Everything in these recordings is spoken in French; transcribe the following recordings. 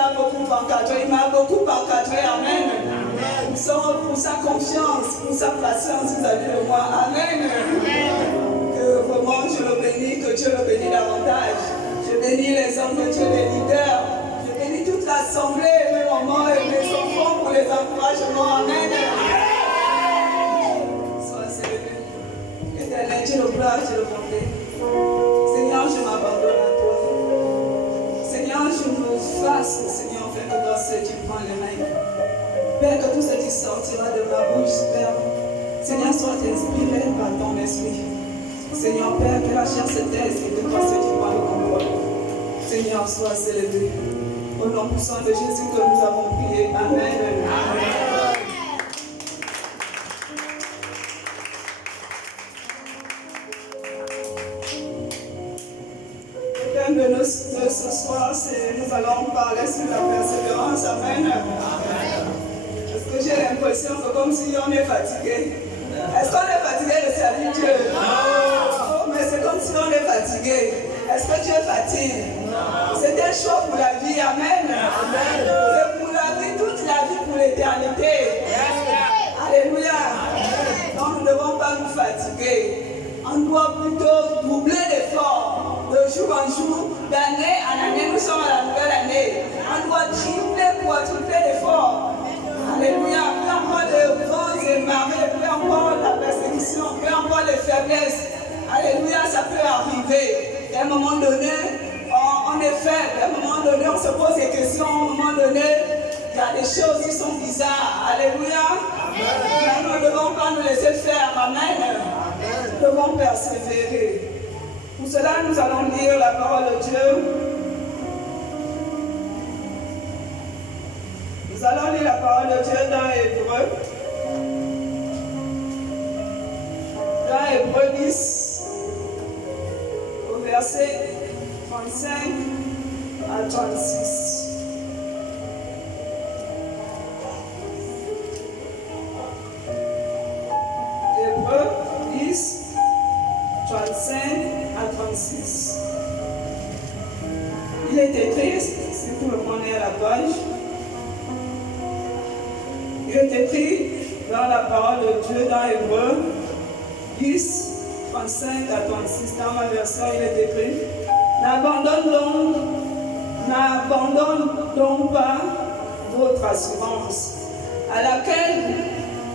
a beaucoup encadré, il m'a beaucoup encadré. Amen. Pour sa confiance, pour sa patience vis-à-vis de moi. Amen. Que vraiment je le bénis, que Dieu le bénit davantage. Je bénis les hommes de Dieu, les leaders. Je bénis toute l'assemblée, mes mamans et mes enfants pour les encouragements. Amen. Sois célébré. Éternel, Dieu le gloire, Dieu le bonté. Seigneur, je m'abandonne à toi. Seigneur, je me fasse, Seigneur, en fait, que dans ce tu prends les mains. Père, que tout ce qui sortira de ma bouche, Père, Seigneur, soit inspiré par ton esprit. Seigneur, Père, que la chair se taise et que toi, ce qui prends le contrôle. Seigneur, sois célébré. Au nom puissant de Jésus que nous avons prié. Amen. Amen. De ce soir, nous allons parler sur la persévérance. Amen. Parce que j'ai l'impression que comme si on est fatigué. Est-ce qu'on est fatigué de servir Dieu? Oh, mais c'est comme si on est fatigué. Est-ce que Dieu fatigue? C'est un choix pour la vie. Amen. C'est pour la vie, toute la vie, pour l'éternité. Alléluia. Donc nous ne devons pas nous fatiguer. On doit plutôt doubler l'effort. De jour en jour, d'année en année, nous sommes à la nouvelle année. On doit tripler pour tripler l'effort. Alléluia. Peu importe les vents et marées, peu importe la persécution, peu importe les faiblesses. Alléluia, ça peut arriver. À un moment donné, on est faible. À un moment donné, on se pose des questions. À un moment donné, il y a des choses qui sont bizarres. Alléluia. Mais nous ne devons pas nous laisser faire. Amen. Nous devons persévérer. Pour cela, nous allons lire la parole de Dieu. Nous allons lire la parole de Dieu dans Hébreu. Dans Hébreu 10, au verset 35 à 36. Hébreu 10, 35 à 36. Il est écrit, si vous le prenez à la page, il est écrit dans la parole de Dieu dans Hébreu 10, 35 à 36. Dans ma version, il est écrit: N'abandonne donc pas votre assurance, à laquelle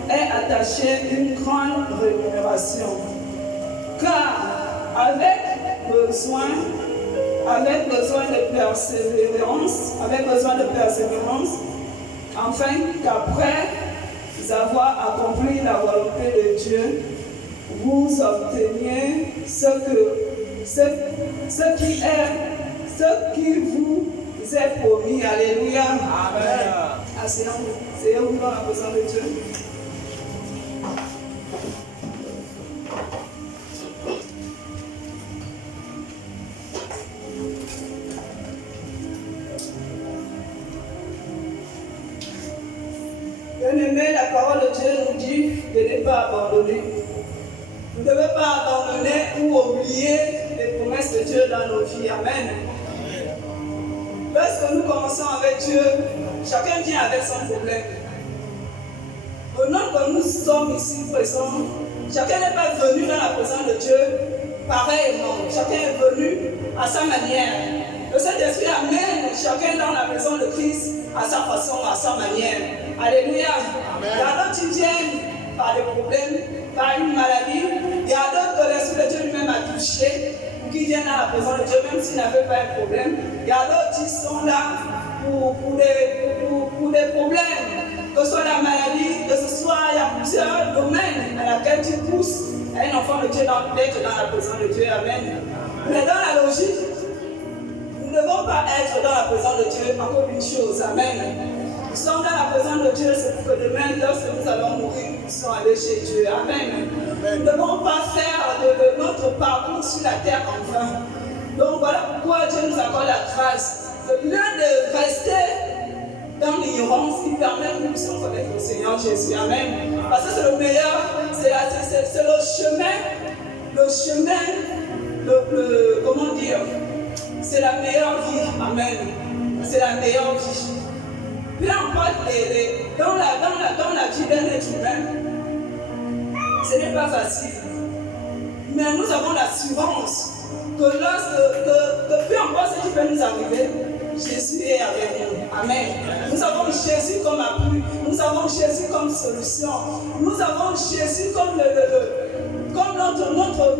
est attachée une grande rémunération. Car avec besoin de persévérance, afin qu'après avoir accompli la volonté de Dieu, vous obteniez ce qui vous est promis. Alléluia. Amen. Asseyez-vous dans la présence de Dieu. Bien-aimé, la parole de Dieu nous dit de ne pas abandonner. Vous ne devez pas abandonner ou oublier les promesses de Dieu dans nos vies. Amen. Lorsque nous commençons avec Dieu, chacun vient avec son problème. Au nom que nous sommes ici présents, chacun n'est pas venu dans la présence de Dieu pareillement. Chacun est venu à sa manière. Le Saint-Esprit amène chacun dans la maison de Christ à sa façon, à sa manière. Alléluia. Amen. Il y a d'autres qui viennent par des problèmes, par une maladie. Il y a d'autres que l'Esprit de Dieu lui-même a touché, qui viennent à la présence de Dieu, même s'ils n'avaient pas un problème. Il y a d'autres qui sont là pour des problèmes, que ce soit la maladie, que ce soit, il y a plusieurs domaines dans lesquels tu pousses un enfant de Dieu d'être dans la présence de Dieu. Amen. Mais dans la logique, nous ne devons pas être dans la présence de Dieu encore une chose. Amen. Nous sommes dans la présence de Dieu, c'est pour que demain, lorsque nous allons mourir, nous puissions aller chez Dieu. Amen. Nous ne devons pas faire de notre parcours sur la terre en vain. Donc voilà pourquoi Dieu nous accorde la grâce. Au lieu de rester dans l'ignorance, il permet que nous puissions connaître le Seigneur Jésus. Amen. Parce que c'est le meilleur, c'est le chemin, comment dire, c'est la meilleure vie. Amen. c'est la meilleure vie. Peu importe dans la vie d'un être humain, ce n'est pas facile. Mais nous avons l'assurance que peu importe ce qui peut nous arriver, Jésus est avec nous. Amen. Nous avons Jésus comme appui. Nous avons Jésus comme solution. Nous avons Jésus comme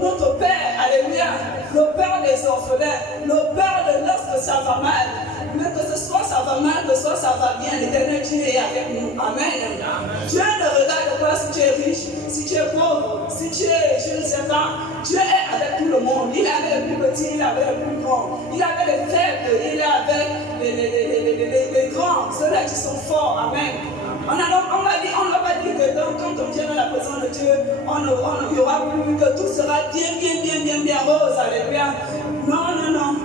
notre Père. Alléluia. Le Père des orphelins. Le Père de lorsque ça va mal. Mais que ce soit ça va mal, que ce soit ça va bien, l'Éternel Dieu est avec nous. Amen. Dieu ne regarde pas si tu es riche, si tu es pauvre, si tu es, je ne sais pas. Dieu est avec tout le monde. Il est avec les plus petits, il est avec les plus grands. Il est avec les faibles, il est avec les grands, ceux-là qui sont forts. Amen. On n'a pas dit que quand on vient dans la présence de Dieu, il y aura plus, que tout sera bien rose. Alléluia. Non.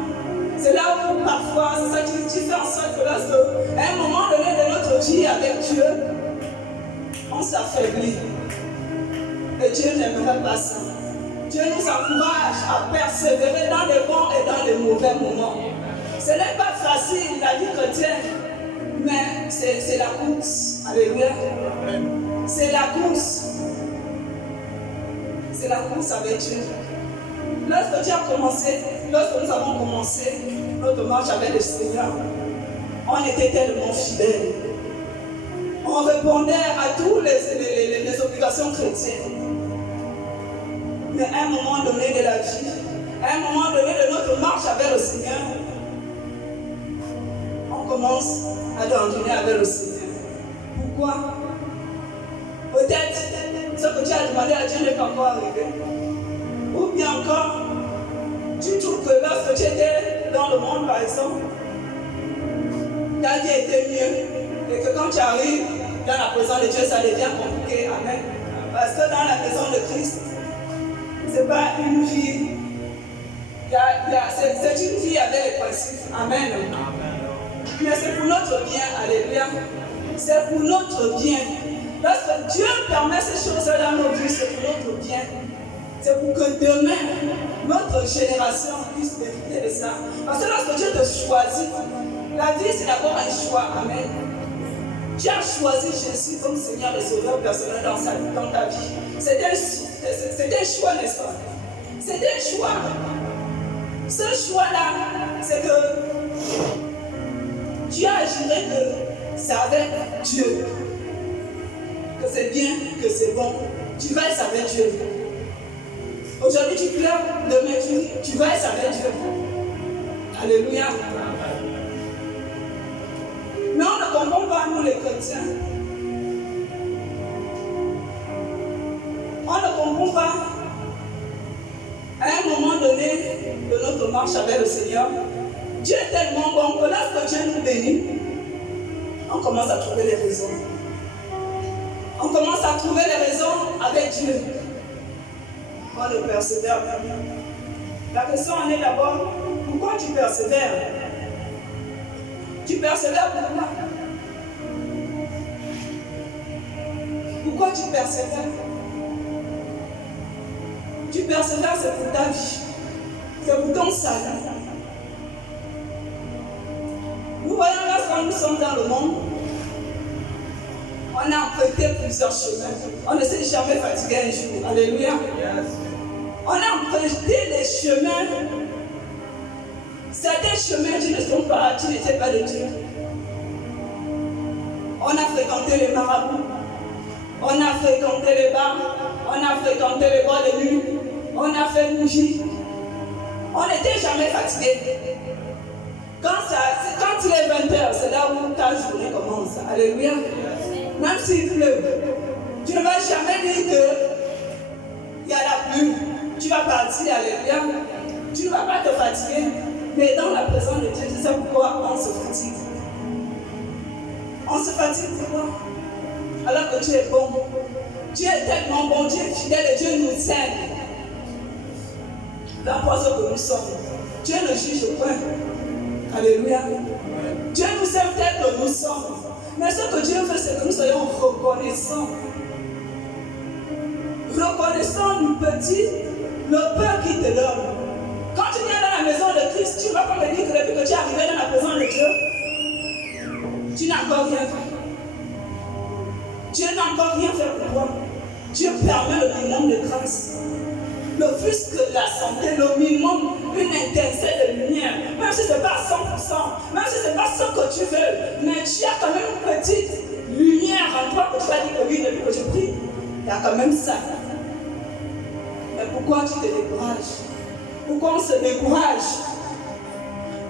C'est là où parfois, c'est ça qui fait en sorte que à un moment donné de notre vie avec Dieu, on s'affaiblit. Et Dieu n'aimerait pas ça. Dieu nous encourage à persévérer dans les bons et dans les mauvais moments. Ce n'est pas facile la vie chrétienne, mais c'est la course. Alléluia. C'est la course. C'est la course avec Dieu. Lorsque nous avons commencé notre marche avec le Seigneur, on était tellement fidèles. On répondait à toutes les obligations chrétiennes. Mais à un moment donné de la vie, à un moment donné de notre marche avec le Seigneur, on commence à dandiner avec le Seigneur. Pourquoi? Peut-être ce que tu as demandé à Dieu n'est pas encore arrivé. Ou bien encore, tu trouves que lorsque tu étais dans le monde, par exemple, ta vie était mieux. Et que quand tu arrives dans la présence de Dieu, ça devient compliqué. Amen. Parce que dans la maison de Christ, ce n'est pas une vie. C'est une vie avec les principes. Amen. Mais c'est pour notre bien. Alléluia. C'est pour notre bien. Lorsque Dieu permet ces choses-là dans nos vies, c'est pour notre bien. C'est pour que demain, notre génération puisse profiter de ça. Parce que lorsque Dieu te choisit, la vie c'est d'abord un choix. Amen. Tu as choisi Jésus comme Seigneur et Sauveur personnel dans ta vie. C'est un choix, n'est-ce pas? C'est un choix. Ce choix-là, c'est que tu as juré que c'est avec Dieu. Que c'est bien, que c'est bon. Tu vas être avec Dieu. Aujourd'hui tu pleures, demain tu vas être avec Dieu. Alléluia. Mais on ne comprend pas, nous les chrétiens. On ne comprend pas. À un moment donné de notre marche avec le Seigneur, Dieu est tellement bon que lorsque Dieu nous bénit, on commence à trouver les raisons. On commence à trouver les raisons avec Dieu. On ne persévère pas. La question en est d'abord, pourquoi tu persévères? Tu persévères pourquoi? Pourquoi tu persévères? Tu persévères, c'est pour ta vie. C'est pour ton salut. Nous voyons lorsque nous sommes dans le monde, on a emprunté plusieurs chemins. On ne s'est jamais fatigué un jour. Alléluia. Yes. On a emprunté des chemins. Certains chemins, tu n'étais pas de Dieu. On a fréquenté les marabouts. On a fréquenté les bars. On a fréquenté les bois de nuit. On a fait bougie. On n'était jamais fatigué. Quand il est 20h, c'est là où ta journée commence. Alléluia. Même s'il pleut, tu ne vas jamais dire qu'il y a la pluie. Tu vas partir, alléluia. Tu ne vas pas te fatiguer. Mais dans la présence de Dieu, c'est ça pourquoi on se fatigue. On se fatigue pourquoi? Alors que Dieu est bon. Dieu est tellement bon, Dieu est fidèle et Dieu nous aime. Dans quoi que nous sommes. Dieu ne juge point. Alléluia. Dieu nous aime tel que nous sommes. Mais ce que Dieu veut, c'est que nous soyons reconnaissants. Reconnaissants du petit, le peu qu'il te donne. Quand tu viens dans la maison de Christ, tu ne vas pas me dire que depuis que tu es arrivé dans la présence de Dieu, n'as encore rien fait. Dieu n'a encore rien fait pour toi. Dieu permet le minimum de grâce. Le plus que la santé, le minimum, une étincelle de lumière. Même si ce n'est pas 100%, même si ce n'est pas ce que tu veux, mais tu as quand même une petite lumière en toi que tu as dit que oui, depuis que je prie. Il y a quand même ça. Mais pourquoi tu te décourages? Pourquoi on se décourage?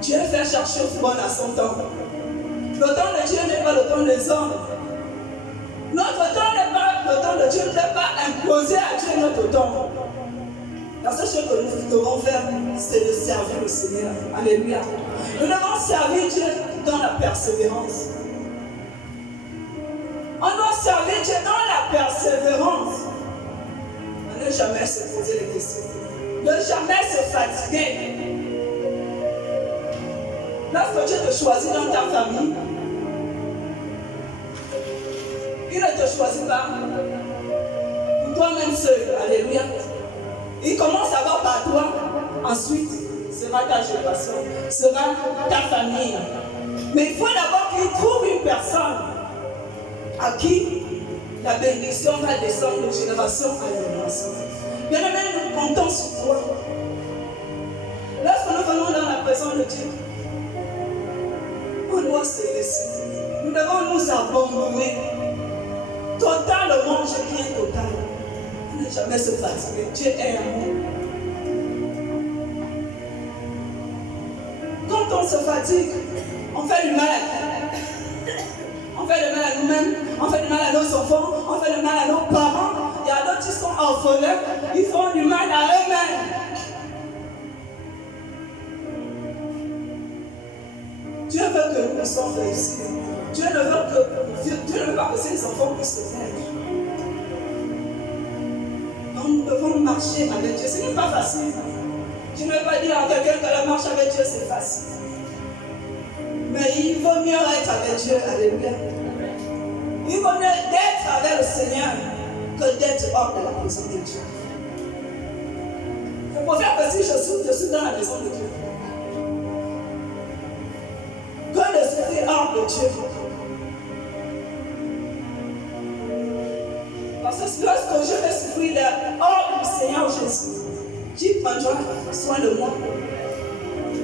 Dieu fait chaque chose bonne à son temps. Le temps de Dieu n'est pas le temps des hommes. Notre temps n'est pas le temps de Dieu, ne n'est pas imposé à Dieu notre temps. La seule chose que nous devons faire, c'est de servir le Seigneur. Alléluia. Nous devons servir Dieu dans la persévérance. On doit servir Dieu dans la persévérance. Ne jamais se poser des questions. Ne jamais se fatiguer. Lorsque Dieu te choisit dans ta famille, il ne te choisit pas pour toi-même seul. Alléluia. Il commence à voir par toi. Ensuite, sera ta génération, sera ta famille. Mais il faut d'abord qu'il trouve une personne à qui la bénédiction va descendre de génération en génération. Bien-aimé, nous comptons sur toi. Lorsque nous venons dans la présence de Dieu, on doit se laisser. Nous devons nous abandonner. Totalement, je viens total. Ne jamais se fatiguer. Dieu est amour. Quand on se fatigue, on fait du mal à qui? On fait du mal à nous-mêmes, on fait du mal à nos enfants, on fait du mal à nos parents. Il y a d'autres qui sont orphelins, ils font du mal à eux-mêmes. Dieu veut que nous puissions réussir. Dieu ne veut pas que ces enfants puissent se faire. Donc nous devons marcher avec Dieu. Ce n'est pas facile. Je ne vais pas dire à quelqu'un que la marche avec Dieu c'est facile. Mais il vaut mieux être avec Dieu. Alléluia. Il vaut mieux d'être avec le Seigneur que d'être hors de la présence de Dieu. C'est pour ça que si je suis dans la maison de Dieu, que de souffrir hors de Dieu. Parce que lorsque je vais souffrir hors du Seigneur Jésus, Dieu prendra soin de moi.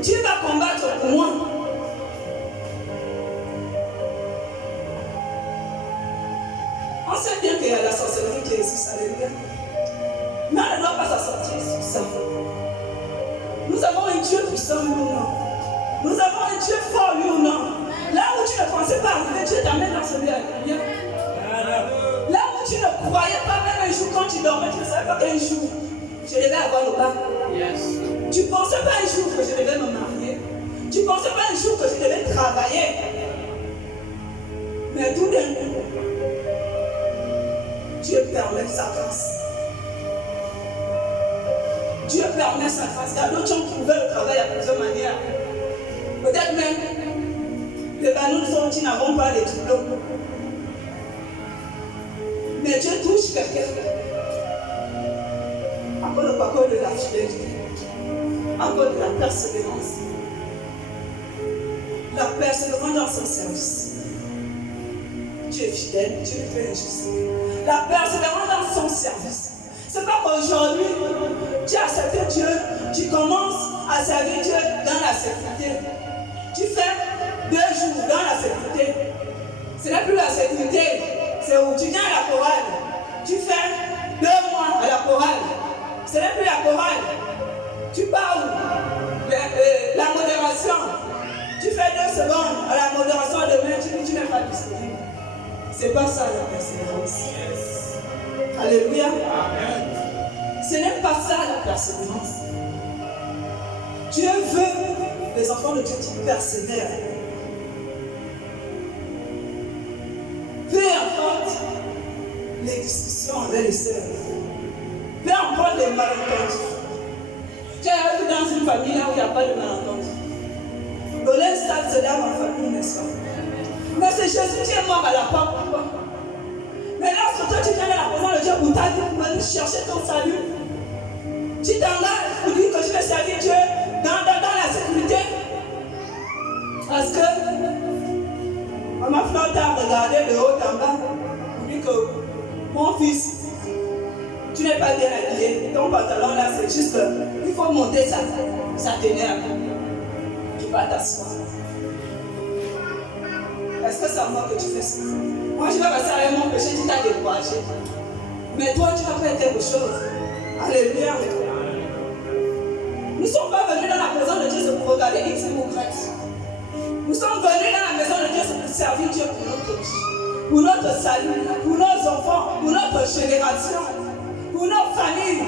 Dieu va combattre pour moi. On sait bien qu'il y a la sorcellerie qui existe, alléluia. Mais on ne doit pas s'en sortir sur ça. Nous avons un Dieu puissant, oui ou non? Nous avons un Dieu fort, oui ou non? Là où tu ne pensais pas arriver, Dieu t'amène dans ce lieu, alléluia. Là où tu ne croyais pas, même un jour quand tu dormais, tu ne savais pas qu'un jour, je devais avoir le bac. Tu ne pensais pas un jour que je devais me marier. Tu ne pensais pas un jour que je devais travailler. Mais tout d'un coup, Dieu permet sa grâce. Dieu permet sa grâce. Il y a d'autres gens qui pouvaient le travail à plusieurs manières. Peut-être même, les banous qui n'avons pas les diplômes. Mais Dieu touche quelqu'un. Encore de la fidélité. Encore de la persévérance. La persévérance dans son service. Dieu est fidèle, Dieu est juste. La persévérance dans son service. C'est pas qu'aujourd'hui, tu as accepté Dieu, tu commences à servir Dieu dans la sécurité. Tu fais 2 jours dans la sécurité. Ce n'est plus la sécurité, c'est où tu viens à la chorale. Tu fais 2 mois à la chorale. Ce n'est plus la chorale. Tu pars où? La modération. Tu fais 2 secondes à la modération demain, tu n'es pas disponible. C'est pas ça la persévérance. Alléluia. Amen. Ce n'est pas ça la persévérance. Dieu veut les enfants de Dieu qui persévèrent. Peu importe les discussions avec les sœurs, peu importe les malentendus. Tu es vu dans une famille là où il n'y a pas de malentendus. Le l'instant se lave en famille, n'est-ce pas? Mais c'est Jésus qui est mort à la croix pour toi. Mais lorsque toi tu viens à la présence de Dieu pour ta vie, pour venir chercher ton salut, tu t'engages pour dire que je vais servir Dieu dans la sécurité. Parce que on m'a t'a regardé de haut en bas pour dire que mon fils, tu n'es pas bien habillé, ton pantalon là c'est juste qu'il faut monter ça t'énerve. Tu vas t'asseoir. Est-ce que c'est à moi que tu fais ça? Moi je vais passer avec mon péché, tu t'as découragé. Mais toi tu vas faire quelque chose. Alléluia. Nous ne sommes pas venus dans la présence de Dieu pour regarder X ou Y. Nous sommes venus dans la maison de Dieu pour servir Dieu pour notre vie, pour notre salut, pour nos enfants, pour notre génération, pour nos familles.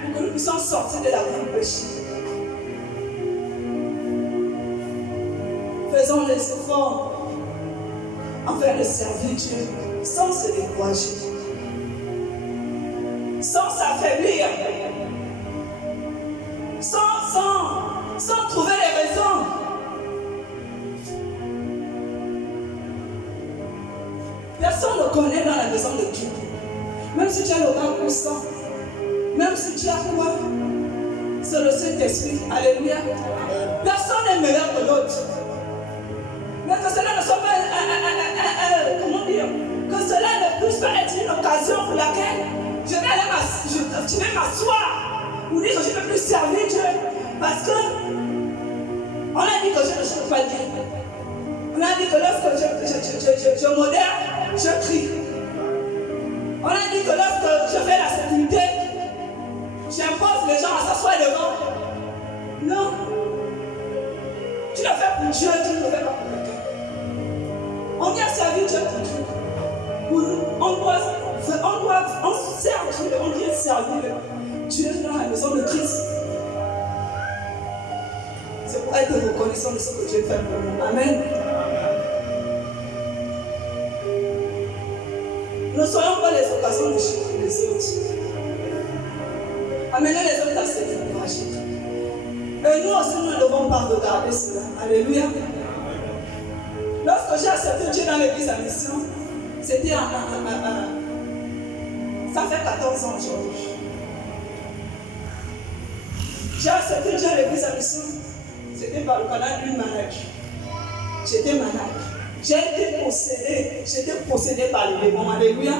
Pour que nous puissions sortir de la vie du péché. Faisons les efforts afin de servir Dieu sans se décourager, sans s'affaiblir, sans trouver les raisons. Personne ne connaît dans la maison de Dieu. Même si tu as le cœur constant, même si tu as quoi, c'est le Saint-Esprit. Alléluia. Personne n'est meilleur que l'autre. Mais que cela ne soit pas comment dire, que cela ne puisse pas être une occasion pour laquelle je vais m'asseoir pour dire que je ne peux plus servir Dieu. Parce que on a dit que je ne chante pas Dieu. On a dit que lorsque je modère, je crie. On a dit que lorsque je fais la sécurité, j'impose les gens à s'asseoir devant. Non. Tu le fais pour Dieu, tu ne le fais pas pour quelqu'un. On vient servir Dieu pour Dieu. On sert Dieu, on vient servir Dieu dans la maison de Christ. C'est pour être reconnaissant de ce que Dieu fait pour nous. Amen. Ne soyons pas les occasions de chiffrer les autres. Amenez les autres à se décourager. Et nous aussi, nous ne devons pas regarder cela. Alléluia. Lorsque j'ai accepté Dieu dans l'église à mission, c'était ça fait 14 ans aujourd'hui. J'ai accepté Dieu à l'église à mission, c'était par le canal d'une maladie. J'étais malade. J'étais possédée par les démons. Alléluia.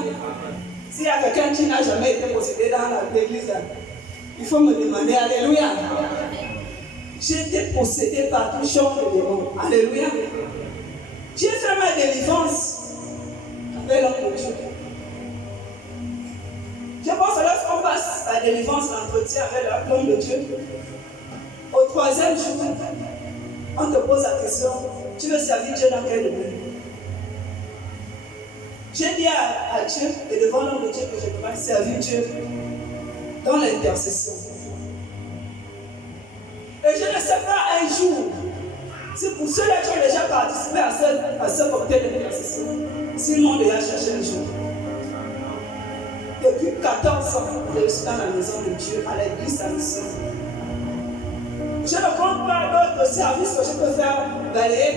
S'il y a quelqu'un qui n'a jamais été possédé dans l'église, il faut me demander. Alléluia. J'ai été possédée par tout genre de démons. Alléluia. J'ai fait ma délivrance avec l'homme de Dieu. Je pense que lorsqu'on passe à la délivrance, l'entretien avec l'homme de Dieu, au 3e jour, on te pose la question, tu veux servir Dieu dans quel domaine? J'ai dit à Dieu et devant l'homme de Dieu que je devrais servir Dieu dans l'intercession. Et je ne sais pas un jour, c'est pour ceux-là qui ont déjà participé à ce comité d'intercession, s'ils m'ont déjà cherché un jour. Depuis 14 ans, je suis dans la maison de Dieu, à l'église à mission. Je ne compte pas d'autres services que je peux faire, balayer,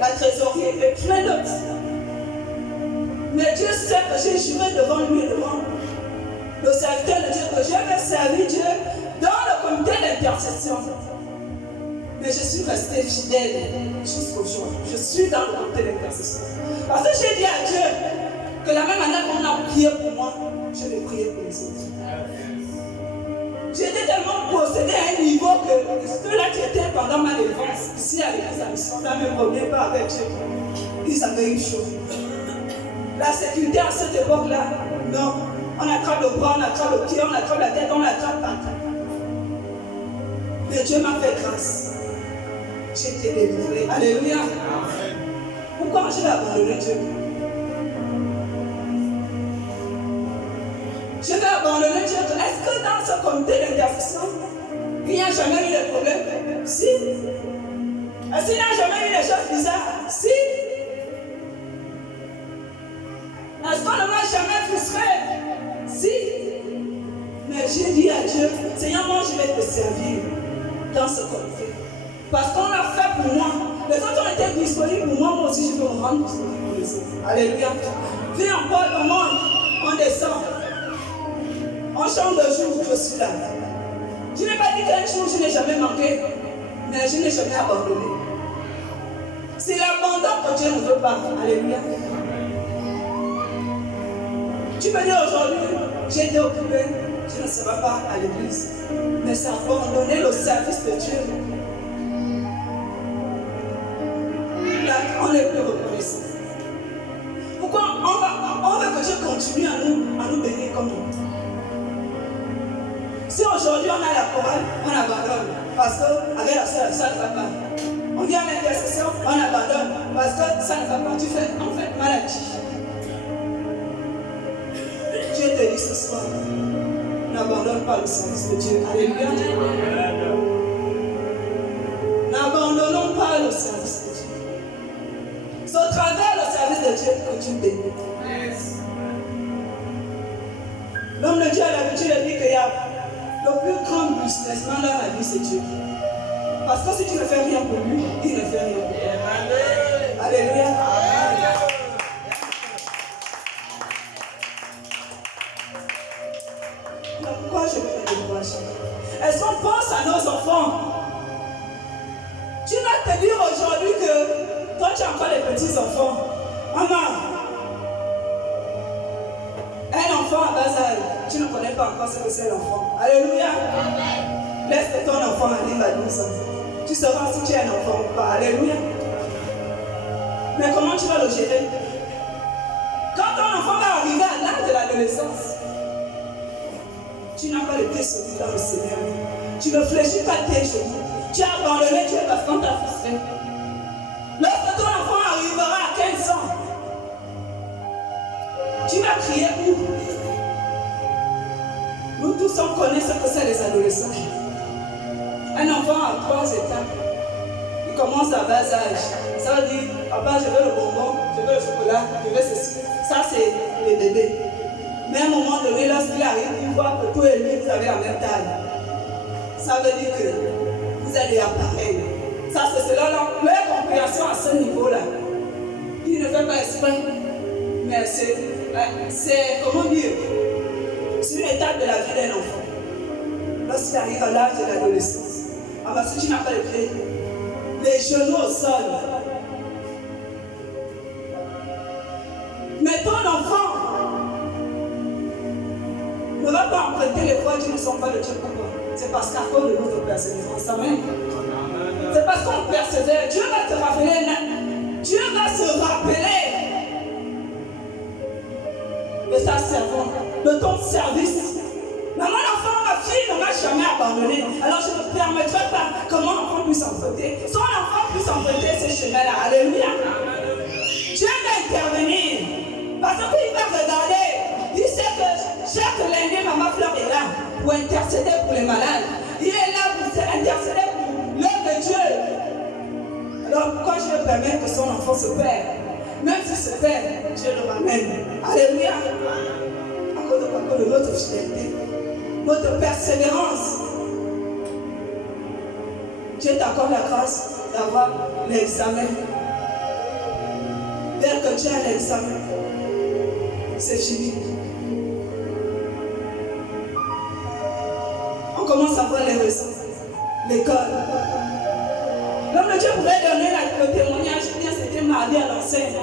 la trésorerie et plein d'autres. Mais Dieu sait que j'ai juré devant lui et devant le serviteur de Dieu que je vais servir Dieu dans le comité d'intercession. Mais je suis restée fidèle jusqu'au jour. Je suis dans le comité d'intercession. Parce que j'ai dit à Dieu que la même manière qu'on a prié pour moi, je vais prier pour les autres. J'étais tellement possédée à un niveau que ceux-là qui étaient pendant ma défense, ici avec les amis, ne me revenaient pas avec Dieu. Ils avaient une chose. La sécurité à cette époque-là, non. On attrape le bras, on attrape le pied, on attrape la tête, on attrape partout. Mais Dieu m'a fait grâce. J'ai été délivrée. Alléluia. Pourquoi je vais abandonner Dieu? Je vais abandonner Dieu. Est-ce que dans ce comité d'intercession, il n'y a jamais eu de problème? Si. Est-ce qu'il n'y a jamais eu des choses bizarres? Si. Est-ce qu'on ne m'a jamais frustré? Si. Mais j'ai dit à Dieu, Seigneur, moi je vais te servir dans ce comité. Parce qu'on l'a fait pour moi. Les autres ont été disponibles pour moi, moi aussi je peux me rendre disponible pour les autres. Alléluia. Viens encore le monde, on descend. On chante le jour où je suis là. Je n'ai pas dit qu'un jour je n'ai jamais manqué. mais je n'ai jamais abandonné. C'est l'abandon que Dieu ne veut pas. Alléluia. Tu peux dire aujourd'hui, j'ai été occupé, je ne serai pas à l'église. Mais c'est abandonner le service de Dieu. Là, on n'est plus reconnaissant. Pourquoi on veut que Dieu continue à nous bénir comme nous? Si aujourd'hui on a la chorale, on abandonne. Parce qu'avec la soeur, ça ne va pas. On vient à l'intercession, on abandonne. Parce que ça ne va pas. Tu fais en fait maladie. Dieu te dit ce soir, n'abandonne pas le service de Dieu. Alléluia. N'abandonnons pas le service de Dieu. C'est au travers le service de Dieu que tu bénis. L'homme de Dieu a l'habitude de dire qu'il y a le plus grand businessman dans la vie, c'est Dieu. Parce que si tu ne fais rien pour lui, il ne fait rien pour toi. Alléluia. Pourquoi je veux te décourager? Est-ce qu'on pense à nos enfants? Tu vas te dire aujourd'hui que toi tu as encore les petits enfants. Maman, un enfant à bas âge, tu ne connais pas encore ce que c'est l'enfant. Alléluia. Laisse ton enfant aller à 12 ans. Tu sauras si tu es un enfant ou pas. Alléluia. Mais comment tu vas le gérer? Quand ton enfant va arriver à l'âge de l'adolescence, tu n'as pas le pied solide dans le Seigneur. Tu ne fléchis pas tes genoux. Tu as abandonné Dieu parce qu'on t'a frustré. Lorsque ton enfant arrivera à 15 ans, tu vas crier où? Nous tous on connaît ce que c'est les adolescents. Un enfant a 3 étapes. Il commence à bas âge. Ça veut dire, papa, je veux le bonbon, je veux le chocolat, je veux ceci. Ça, c'est les bébés. Mais à un moment donné, lorsqu'il arrive, il voit que toi et lui, vous avez la même taille. Ça veut dire que vous êtes déjà pareil. Ça, c'est selon leur compréhension à ce niveau-là. Il ne fait pas exprès. Mais c'est, comment dire, c'est une étape de la vie d'un enfant. Lorsqu'il arrive à l'âge de l'adolescence, parce que tu n'as pas les pieds, les genoux au sol. Mais ton enfant ne va pas emprunter les voies qui ne sont pas de Dieu. Pourquoi? C'est parce qu'à cause de notre persévérance. Amen. C'est parce qu'on persévère. Dieu va te rappeler. Dieu va se rappeler de ta servante, de ton service. Maman, l'enfant, ma fille ne m'a jamais abandonné. Alors je ne permettrai pas que mon enfant puisse emprunter. Son enfant puisse emprunter ces chemins-là. Alléluia. Dieu va intervenir. Parce qu'il va regarder. Il sait que chaque lundi, maman Fleur est là pour intercéder pour les malades. Il est là pour intercéder pour l'œuvre de Dieu. Alors pourquoi je vais permettre que son enfant se perd? Même s'il se perd, Dieu le ramène. Alléluia. À cause de notre fidélité, notre persévérance. Dieu t'accorde la grâce d'avoir l'examen. Dès que tu as l'examen, c'est fini. On commence à voir les raisons. L'école. L'homme de Dieu pourrait donner le témoignage, bien c'était mardi à l'enseigne.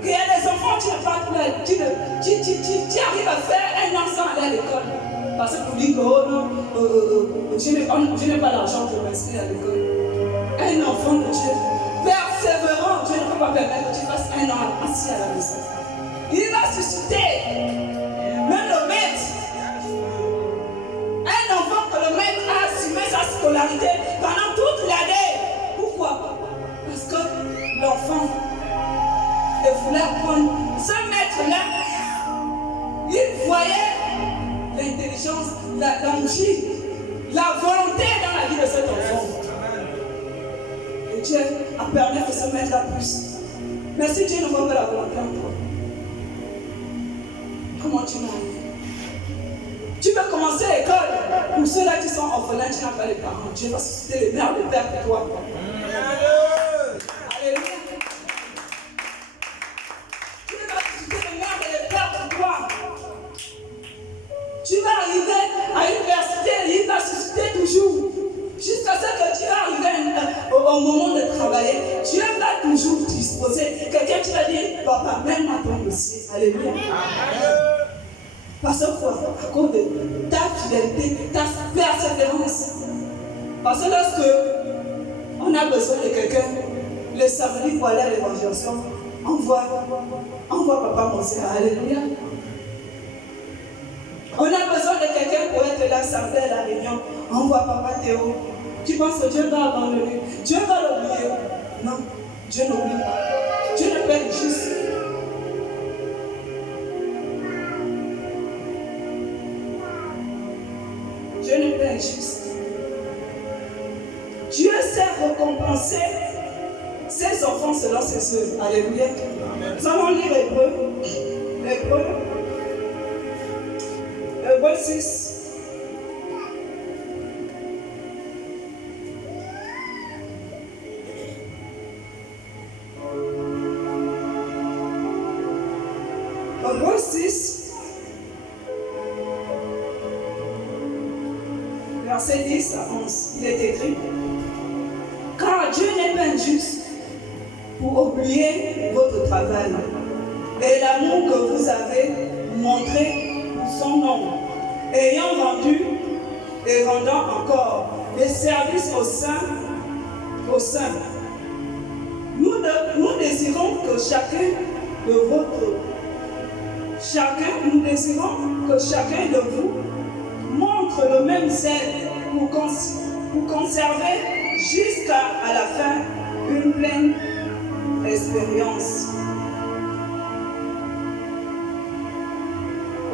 Qu'il y a des enfants, tu arrives à faire un an sans aller à l'école. Parce que pour dire que oh non, je n'ai pas l'argent pour m'inscrire à l'école. Un enfant de Dieu, persévérant, Dieu ne peut pas permettre que tu fasses un an assis à la maison. Il va susciter, même le maître. Un enfant que le maître a assumé sa scolarité pendant toute l'année. Pourquoi? Parce que l'enfant voulait apprendre. Ce maître-là, il voyait l'intelligence, l'envie, la volonté dans la vie de cet enfant. Et Dieu a permis que ce maître-là puisse. Mais si Dieu ne voit pas la volonté en toi, comment tu m'arrives? Tu peux commencer l'école. Pour ceux-là qui sont orphelins, tu n'as pas les parents. Dieu va susciter les mères de père pour toi. Alléluia. Dieu va susciter les mères et les pères pour toi. Tu vas arriver à l'université, il va susciter toujours. Jusqu'à ce que tu arrives papa, mets-moi ton dossier. Alléluia. Parce que quoi? À cause de ta fidélité, ta persévérance. Parce que lorsque on a besoin de quelqu'un, le samedi pour aller à l'évangélisation, envoie papa mon Seigneur. Alléluia. On a besoin de quelqu'un pour être là, samedi à la réunion. Envoie papa Théo. Tu penses que Dieu va abandonner? Dieu va l'oublier? Non, Dieu n'oublie pas. Dieu ne fait juste. Dieu ne fait juste. Dieu sait récompenser ses enfants selon ses œuvres. Alléluia. Nous allons lire Hébreux 6. Hébreux 6, verset 10 à 11, il est écrit: car Dieu n'est pas injuste pour oublier votre travail et l'amour que vous avez montré pour son nom, ayant rendu et rendant encore des services aux saints. Nous désirons que chacun de vous montre le même zèle pour conserver jusqu'à la fin une pleine expérience.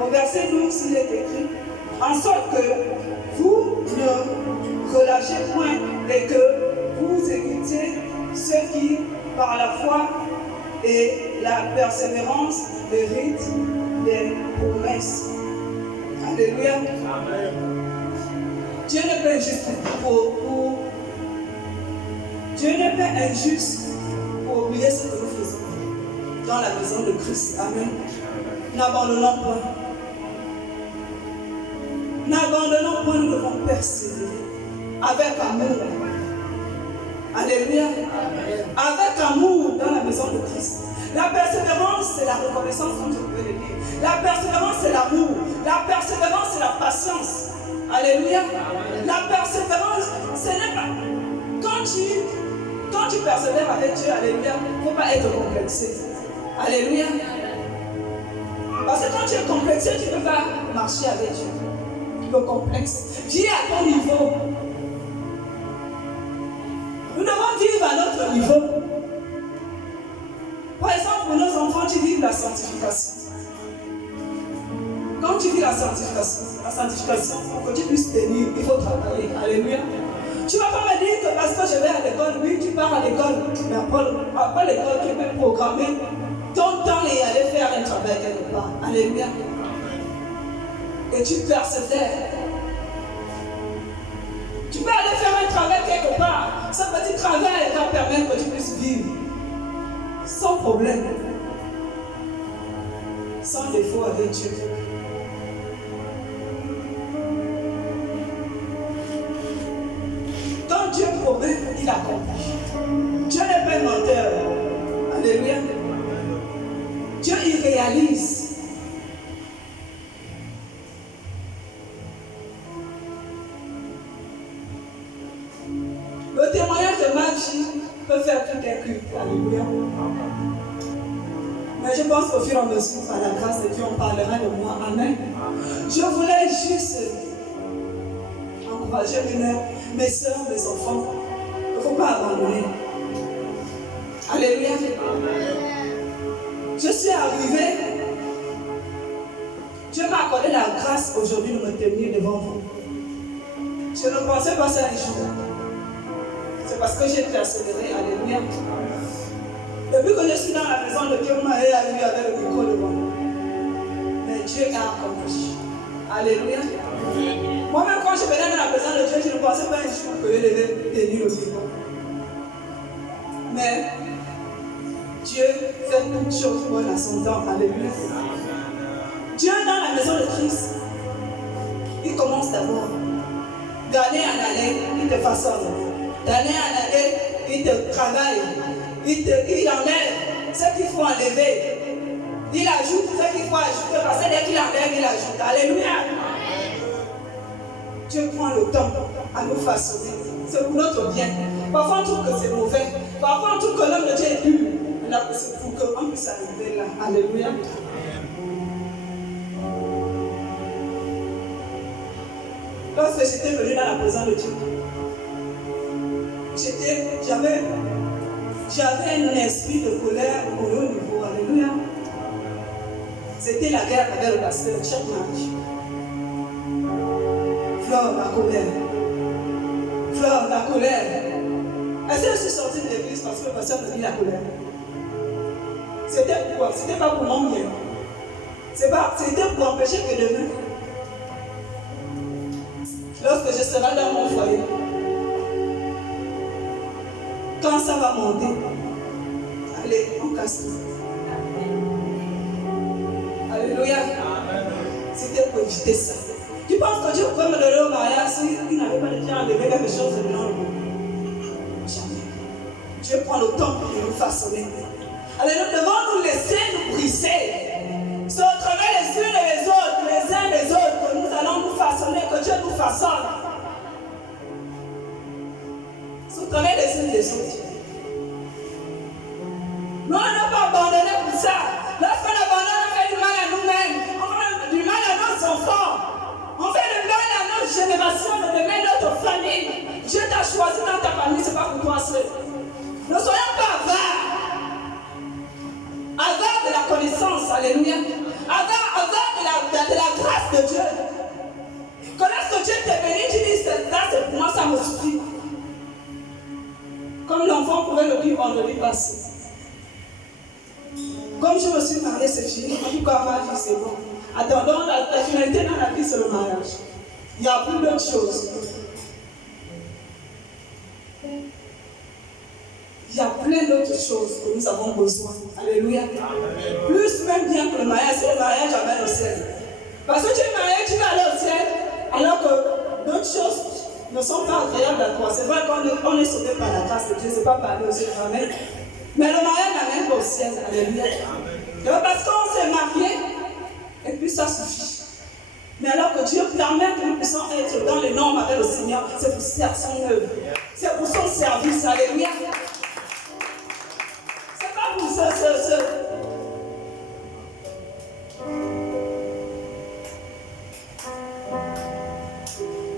Au verset 12, il est écrit: en sorte que vous ne relâchez point et que vous écoutiez ceux qui, par la foi et la persévérance, méritent des promesses. Alléluia. Amen. Dieu n'est pas injuste Dieu n'est pas injuste pour oublier ce que nous faisons dans la maison de Christ. Amen. N'abandonnons pas. N'abandonnons pas, nous devons persévérer avec amour. Alléluia. Amen. Avec amour dans la maison de Christ. La persévérance, c'est la reconnaissance, comme je peux le dire. La persévérance, c'est l'amour. La persévérance, c'est la patience. Alléluia. Amen. La persévérance, ce n'est pas... Quand tu persévères avec Dieu, alléluia, il ne faut pas être complexé. Alléluia. Parce que quand tu es complexé, tu ne peux pas marcher avec Dieu. Le complexe. Viens à ton niveau. Nous devons vivre à notre niveau. Par exemple, pour nos enfants, tu vis la sanctification. Quand tu vis la sanctification, pour que tu puisses tenir, il faut travailler. Alléluia. Tu ne vas pas me dire que parce que je vais à l'école, oui, tu pars à l'école, mais après l'école, tu peux programmer ton temps et aller faire un travail quelque part. Alléluia. Et tu persévères. Tu peux aller faire un travail quelque part. Ce petit travail va permettre que tu puisses vivre sans problème, sans défaut avec Dieu. Quand Dieu promet, il accomplit. Dieu n'est pas menteur. Alléluia. Dieu, il réalise. Le témoignage de ma vie peut faire tout un culte. Alléluia. Mais je pense qu'au fur et à mesure, par la grâce de Dieu, on parlera de moi. Amen. Je voulais juste encourager mes soeurs, mes enfants. Il ne faut pas abandonner. Alléluia. Je suis arrivée. Dieu m'a accordé la grâce aujourd'hui de me tenir devant vous. Je ne pensais pas ça un jour. C'est parce que j'ai persévéré. Alléluia. Depuis que je suis dans la maison de Dieu, on m'a arrivé avec le micro devant moi. Mais Dieu a accompli. Alléluia. Moi-même, quand je venais dans la maison de Dieu, je ne pensais pas un jour que je devais tenir le micro. Mais Dieu fait toutes choses bonnes à son temps. Alléluia. Dieu, dans la maison de Christ, il commence d'abord. D'année en année, il te façonne. D'année en année, il te travaille. Il enlève ce qu'il faut enlever. Il ajoute ce qu'il faut ajouter, parce que dès qu'il enlève, il ajoute. Alléluia. Dieu prend le temps à nous façonner. C'est pour notre bien. Parfois on trouve que c'est mauvais. Parfois on trouve que l'homme de Dieu est dur. Mais là, c'est pour qu'on puisse arriver là. Alléluia. Lorsque j'étais venu dans la présence de Dieu, j'avais un esprit de colère au haut niveau. Alléluia. C'était la guerre avec le pasteur chaque match. Flore, la colère. Flore, la colère. Est-ce que je suis sortie de l'église parce que le pasteur me dit la colère? C'était pourquoi? C'était pas pour mon bien. C'était pour empêcher que demain, lorsque je serai dans mon foyer, quand ça va monter, allez, on casse. Alléluia. C'était pour éviter ça. Tu penses que Dieu pouvait me donner au mariage s'il n'avait pas déjà enlevé quelque chose de non? Jamais. Dieu prend le temps de nous façonner. Alors nous devons nous laisser nous briser. C'est au travers les unes et les autres, les uns les autres, que nous allons nous façonner, que Dieu nous façonne. C'est au travers les unes et les autres. Nous ne devons pas abandonner pour ça. Lorsqu'on abandonne, on fait du mal à nous-mêmes. On fait du mal à nos enfants. On fait du mal à notre génération, de demain notre famille. Dieu t'a choisi dans ta famille, ce n'est pas pour toi seul. Ne soyons pas avares. Avares de la connaissance, alléluia. Avares de la grâce de Dieu. Que lorsque Dieu t'est béni, tu dis, là c'est pour moi, ça me suffit. Comme l'enfant pouvait le dire vendredi passé. Comme je me suis mariée, c'est fini. En tout cas, ma vie, c'est bon. Attendons, la finalité dans la vie, c'est le mariage. Il n'y a plus d'autres choses. Il y a plein d'autres choses que nous avons besoin. Alléluia. Plus même bien que le mariage, c'est le mariage avec le ciel. Parce que tu es marié, tu vas aller au ciel, alors que d'autres choses ne sont pas agréables à toi. C'est vrai qu'on est sauvé par la grâce de Dieu, c'est pas par aller au ciel. Amen. Mais le mariage n'amène pas au ciel. Alléluia. Parce qu'on s'est marié, et puis ça suffit. Mais alors que Dieu permet que nous puissions être dans les normes avec le Seigneur, c'est pour son œuvre. C'est pour son service. Alléluia. C'est pas pour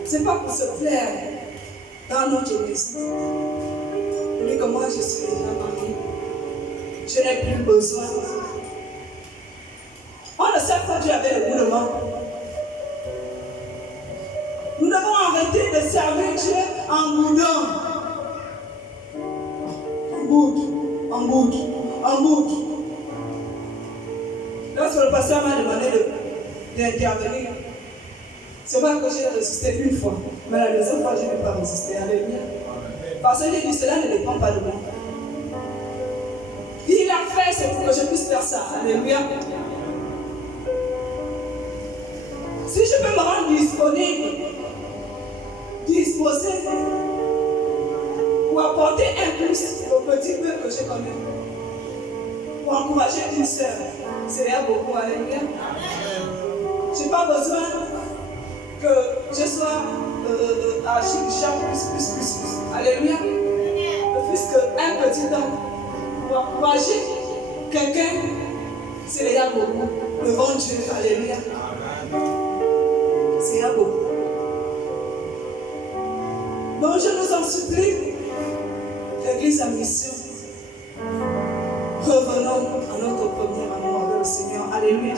c'est pas pour se plaire dans notre église. Vu que moi je suis déjà mariée, je n'ai plus besoin. On ne sait pas Dieu avait le bout de main. Nous devons arrêter de servir Dieu en boudant. En boude. Lorsque le pasteur m'a demandé d'intervenir, c'est vrai que j'ai résisté une fois, mais la deuxième fois, je n'ai pas résisté. Alléluia. Parce que j'ai dit, cela ne dépend pas de moi. Il a fait, c'est pour que je puisse faire ça. Alléluia. Si je peux me rendre disponible, disposé, pour apporter un plus au petit peu que je connais, pour encourager une sœur, c'est déjà beaucoup. Alléluia. Je n'ai pas besoin que je sois à Chicha plus. Alléluia. Plus qu'un petit homme. Pour encourager quelqu'un, c'est déjà beaucoup. Devant Dieu. Alléluia. C'est déjà beaucoup. Donc je nous en supplie, l'Église à mission, revenons à notre premier amour avec le Seigneur. Alléluia.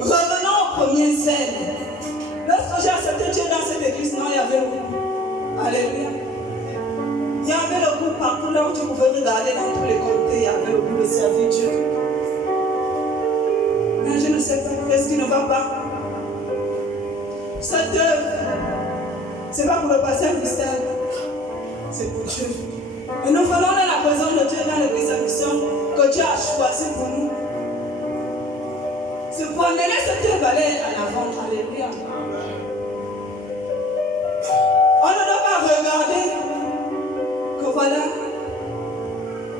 Revenons au premier zèle. Lorsque j'ai accepté Dieu dans cette église, non, il y avait le goût. Alléluia. Il y avait le goût partout là où tu pouvais regarder dans tous les côtés, il y avait le goût de servir Dieu. Mais je ne sais pas qu'est-ce qui ne va pas. Cette œuvre, ce n'est pas pour le pasteur Christian, c'est pour Dieu. Et nous venons dans la présence de Dieu dans l'église à mission que Dieu a choisi pour nous. C'est pour amener cette œuvre en avant. Alléluia. On ne doit pas regarder que voilà,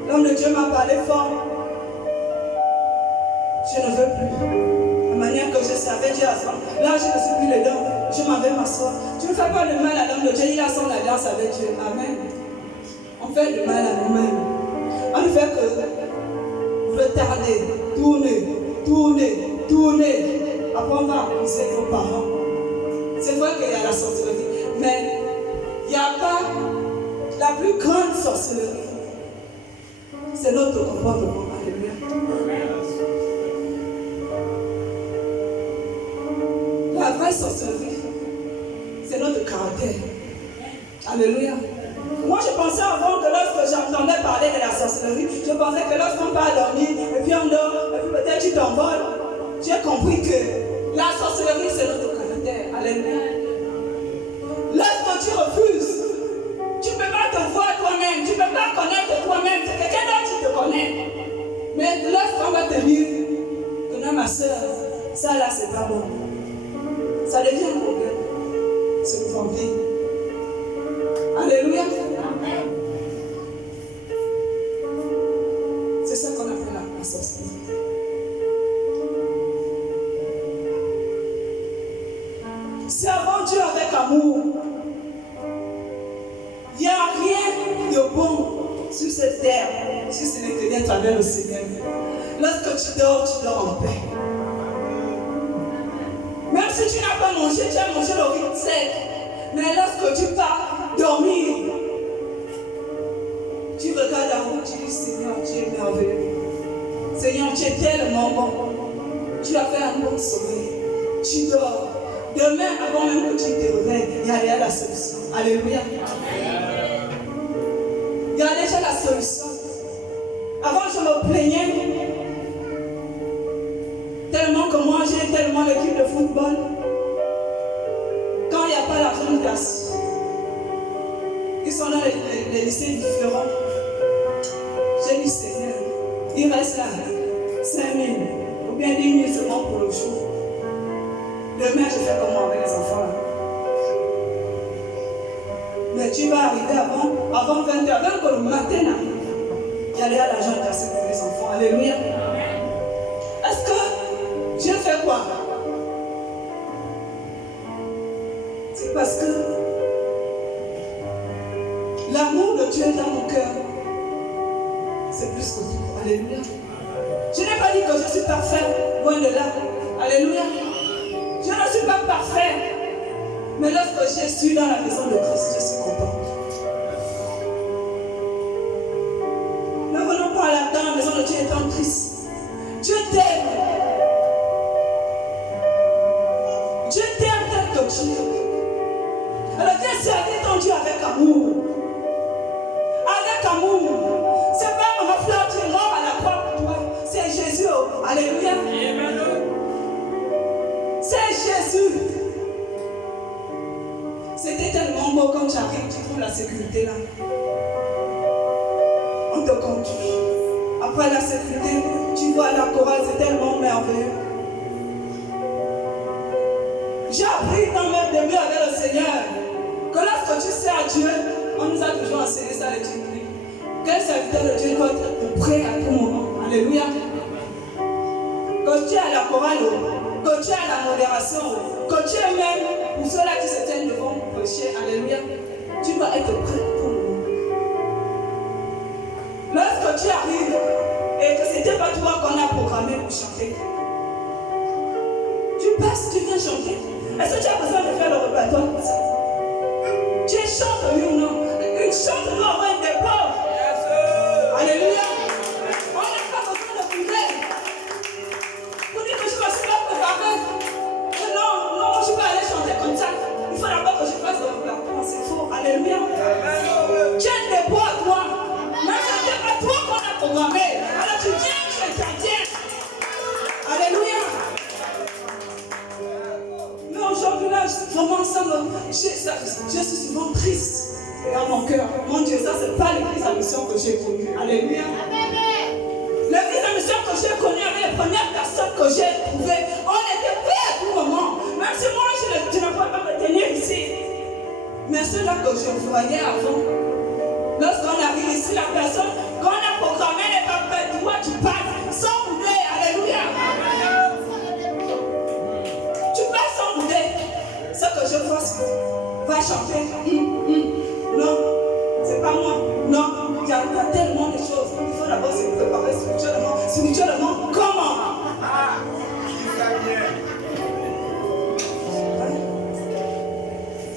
le L'homme de Dieu m'a parlé fort. Je ne veux plus. La manière que je servais Dieu à soi. Là, je ne suis plus dedans. Je m'en vais m'asseoir. Tu ne fais pas de mal à l'homme de Dieu. Il a son alliance avec Dieu. Amen. On fait du mal à nous-mêmes. On ne fait que retarder, tourner. Après, on va accuser nos parents. C'est vrai qu'il y a la sorcellerie. Mais il n'y a pas la plus grande sorcellerie. C'est notre comportement. Alléluia. La vraie sorcellerie, c'est notre caractère. Alléluia. Moi, je pensais avant que lorsque j'entendais parler de la sorcellerie, je pensais que lorsqu'on va dormir, et puis on dort, et puis peut-être tu t'envoles. J'ai compris que la sorcellerie, c'est notre caractère. Alléluia. Lorsque tu refuses, tu ne peux pas te voir toi-même, tu ne peux pas connaître toi-même, c'est quelqu'un d'autre qui te connaît. Mais lorsqu'on va te dire que non, ma soeur, ça là, c'est pas bon. Ça devient un problème. C'est une envie. Alléluia. C'est ça qu'on appelle la sorcellerie. C'est avant Dieu avec amour. Il n'y a rien de bon sur cette terre si ce n'est que d'être avec le Seigneur. Lorsque tu dors en paix. Même si tu n'as pas mangé, tu as mangé le riz sec. Mais lorsque tu pars dormir, tu regardes en haut, tu dis Seigneur, tu es merveilleux. Seigneur, tu es tellement bon. Tu as fait un bon sommeil. Tu dors. Demain, avant même que tu te réveilles, il y a déjà la solution. Alléluia. Il y a déjà la solution. Avant, je me plaignais. Tellement que moi, j'ai tellement l'équipe de football. Quand il n'y a pas l'argent de classe, ils sont dans les lycées différents. J'ai dit, Seigneur, il reste là 5 000 ou bien 10 000 seulement pour le jour. Demain, je fais comment avec les enfants là? Mais tu vas arriver avant 20h, avant que le matin arrive. Il y a déjà l'argent de classe pour les enfants. Alléluia. Est-ce que Dieu fait quoi? C'est parce que l'amour de Dieu est dans mon cœur. C'est plus que tout. Alléluia. Je n'ai pas dit que je suis parfait, loin de là. Alléluia. Je ne suis pas parfait. Mais lorsque je suis dans la maison de Christ, je suis content. Ne venons pas là dans la maison de Dieu étant triste. Dieu t'aime. Dieu t'aime tel que tu es. Alors viens servir ton Dieu avec amour. Avec amour. C'est pas ma fleur qui est mort à la croix pour toi. C'est Jésus. Alléluia. C'est Jésus. C'était tellement beau quand tu arrives, tu trouves la sécurité là. On te conduit. Après la sécurité, tu vois la chorale, c'est tellement merveilleux. J'ai appris dans mes débuts avec le Seigneur que lorsque tu sers Dieu, on nous a toujours enseigné ça les Dieu. Quel serviteur de Dieu doit être prêt à tout moment. Alléluia. Que tu es à la chorale, que tu es à la modération, que tu es même pour ceux-là qui se tiennent devant pour prêcher. Alléluia. Tu dois être prêt à tout moment. Lorsque tu arrives et que ce n'était pas toi qu'on a programmé pour chanter, tu passes, tu viens chanter. Est-ce que tu as besoin de faire le répertoire comme ça? Tu chantes, oui ou non? Une chante doit avoir un départ. Alléluia. On n'a pas besoin de prier. Pour dire que je ne me suis pas préparé. Non, je ne vais pas aller chanter comme ça. Il faut d'abord que je fasse le répertoire. C'est faux. Alléluia. Tu as un départ à toi. Mais ce n'était pas toi qu'on a programmé. Alors tu viens, je t'attiens. Alléluia. Mais aujourd'hui, là, vraiment, je suis souvent triste dans mon cœur. Mon Dieu, ça, c'est pas l'église à mission que j'ai connue. Alléluia. L'église à mission que j'ai connue avec les premières personnes que j'ai trouvées, on était prêts à tout moment. Même si moi, je ne pouvais pas me tenir ici. Mais ceux-là que je voyais avant, lorsqu'on arrive ici, la personne qu'on a programmée chose. Il faut d'abord se préparer spirituellement. Spirituellement, comment?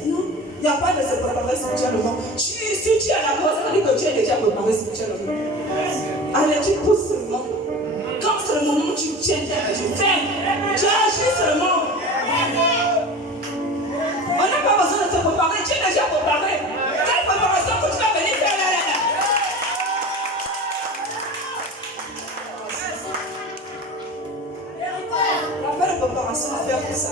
Non, il n'y a pas de se préparer spirituellement. Si tu es à la croix, ça veut dire que tu es déjà préparé spirituellement. Allez, tu pousses seulement. Quand c'est le moment où tu tiens, tu fais. Tu agis seulement. On n'a pas besoin de te préparer, tu es déjà préparé. Quelle préparation que tu vas venir faire là? Il n'y a pas de préparation à faire pour ça.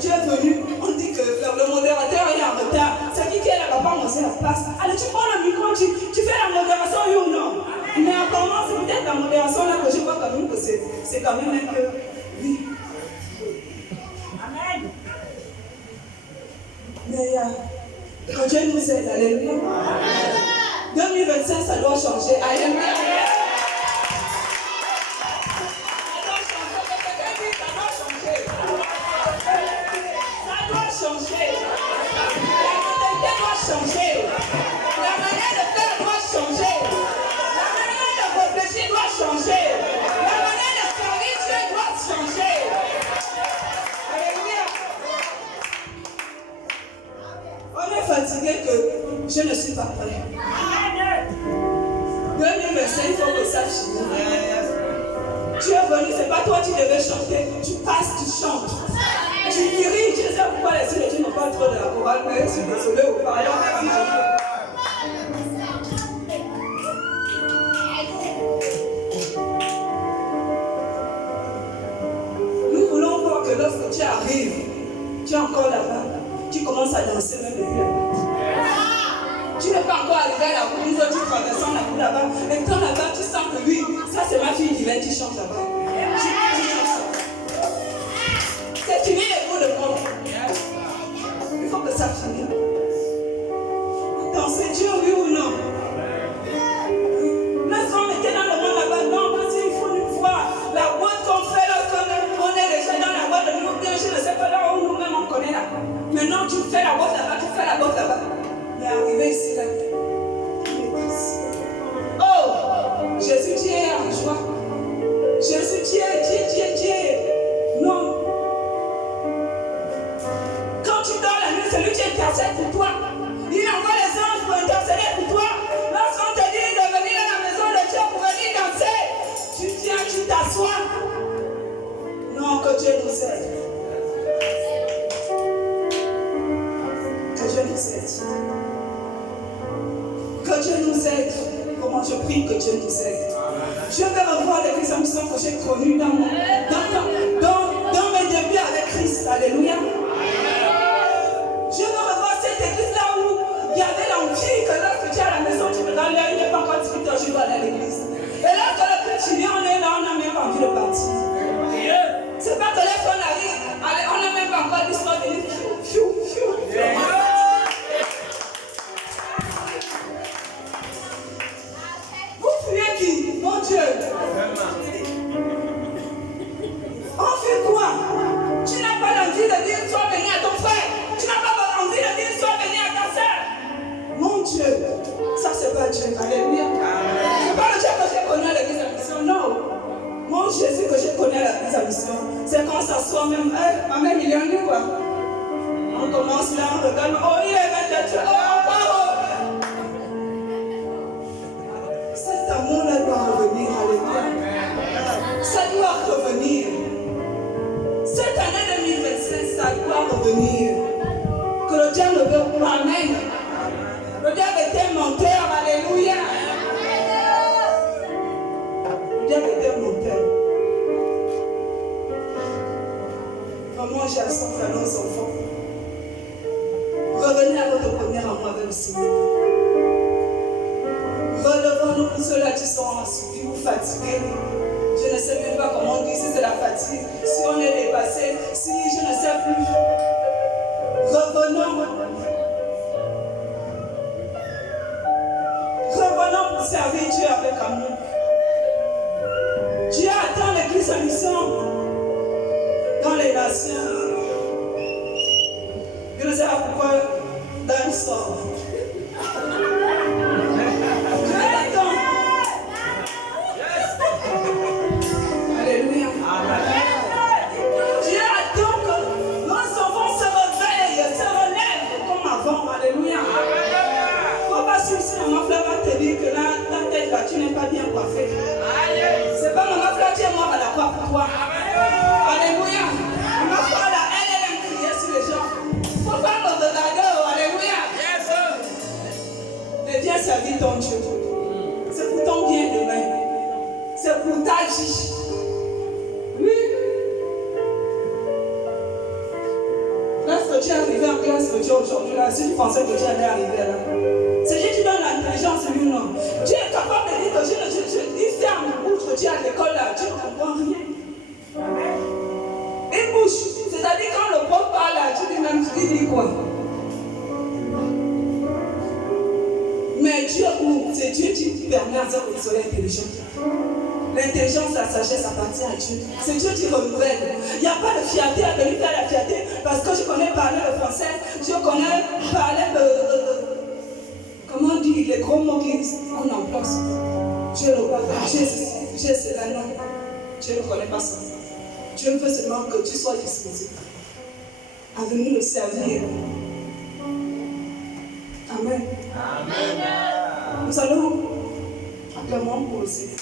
Tu es venu, on dit que le modérateur est en retard. C'est qui est là, va pas manger la place. Allez, tu prends le micro, tu fais la modération, oui ou non? Mais apparemment, c'est peut-être la modération là que je vois quand même que c'est quand même un peu. Oui. Amen. Mais quand Dieu nous aide, alléluia. 2025, ça doit changer. Alléluia. Ça doit changer. La mentalité doit changer. La manière de faire doit changer. La manière de réfléchir doit changer. La manière de servir Dieu doit changer. Alléluia. On est fatigué que je ne suis pas prêt. 2025, il faut que ça change. Tu es venu, c'est pas toi qui devais chanter. Tu passes, tu chantes. Tu diriges. Je ne sais pas pourquoi les filles ne parlent trop de la chorale, mais je suis désolée au parlant. Nous voulons voir que lorsque tu arrives, tu es encore là-bas, tu commences à danser même depuis là-bas. Tu n'es pas encore arrivé à la cour, nous autres, tu traverses la cour là-bas. Et quand là-bas, tu sens que oui, ça c'est ma fille divine, tu chantes là-bas. Tu chantes. C'est fini les cours de monde. Il faut que ça finisse. Danser Dieu, oui ou non? Lorsqu'on était dans le monde là-bas, non, parce qu'il faut nous voir. La boîte qu'on fait lorsqu'on est déjà dans la boîte de nous, bien, je ne sais pas là où nous-mêmes on connaît là. Maintenant, tu fais la boîte là-bas, tu fais la boîte là-bas. Il est arrivé ici, là. Oh, Jésus, tu es en joie. Jésus, tu es. Non. Quand tu dors la nuit, c'est lui qui intercède pour toi. Il envoie les anges pour intercéder pour toi. Lorsqu'on te dit de venir à la maison de Dieu pour venir danser, tu tiens, tu t'assois. Non, que Dieu nous aide. Que Dieu nous aide. Que Dieu nous aide. Comment je prie que Dieu nous aide. Je vais revoir l'église en mission que j'ai connue dans mes débuts avec Christ. Alléluia. Je veux revoir cette église-là où il y avait l'envie que lorsque tu es à la maison, tu me regardes là, il n'est pas encore 18 ans, je vais aller à l'église. Et lorsque le culte vient, on est là, on n'a même pas envie de partir. C'est pas que lorsqu'on arrive, on n'a même pas encore l'histoire de dire fiou. Vous fuyez qui? Mon Dieu. On fait quoi? Tu n'as pas l'envie de dire sois béni à ton frère. Tu n'as pas envie de dire sois béni à ta soeur. Mon Dieu, ça c'est pas Dieu. Alléluia. C'est pas le Dieu que j'ai connu à l'église à mission, non. Mon Jésus que j'ai connu à l'église à mission, c'est quand ça soit même, même il y en a quoi. On commence là, on regarde, oh il est Dieu, oh encore. Cet amour-là doit revenir, alléluia. Ça doit revenir. Cette année 2025, ça doit revenir. Que le diable veut. Amen. Le diable était menteur. Alléluia. Le diable était menteur. Vraiment, j'ai à sortir à nos enfants. Revenez à votre premier amour avec le Seigneur. Relevons-nous pour ceux-là qui sont assouvis ou fatigués. Je ne sais même pas comment on dit, si c'est la fatigue, si on est dépassé, si je ne sais plus. Revenons. Revenons pour servir Dieu avec amour. Dieu attend l'église en mission dans les nations. Je ne sais pas pourquoi Dan sort. Dieu t'attend. bien coiffé. C'est pas maman Fla, tu es mort à la croix pour toi. Alléluia. Maman Fla, là, elle aime crier sur les gens. Faut pas me regarder. Alléluia. Et viens servir ton Dieu. C'est pour ton bien demain. C'est pour ta vie. Oui. Lorsque tu es arrivé en classe que tu es aujourd'hui là, si tu pensais que tu allais arriver là, c'est juste que tu donnes l'intelligence, lui non. Tu es capable de dire que il ferme la bouche que tu es à l'école là, tu ne comprends rien. Une bouche, c'est-à-dire quand le prof parle là, tu dis même, tu dis quoi? Mais Dieu où? C'est Dieu qui permet à ce que tu sois intelligent. L'intelligence, la sagesse appartient à Dieu. C'est Dieu qui renouvelle. Il n'y a pas de fierté à venir faire la fierté parce que je connais parler le français, je connais parler comment on dit les gros mots qu'on emploie. Dieu le voit, Dieu c'est un nom. Dieu ne connaît pas ça. Dieu veut seulement que tu sois disposé à venir le servir. Amen. Amen. Nous allons acclamer pour le Seigneur.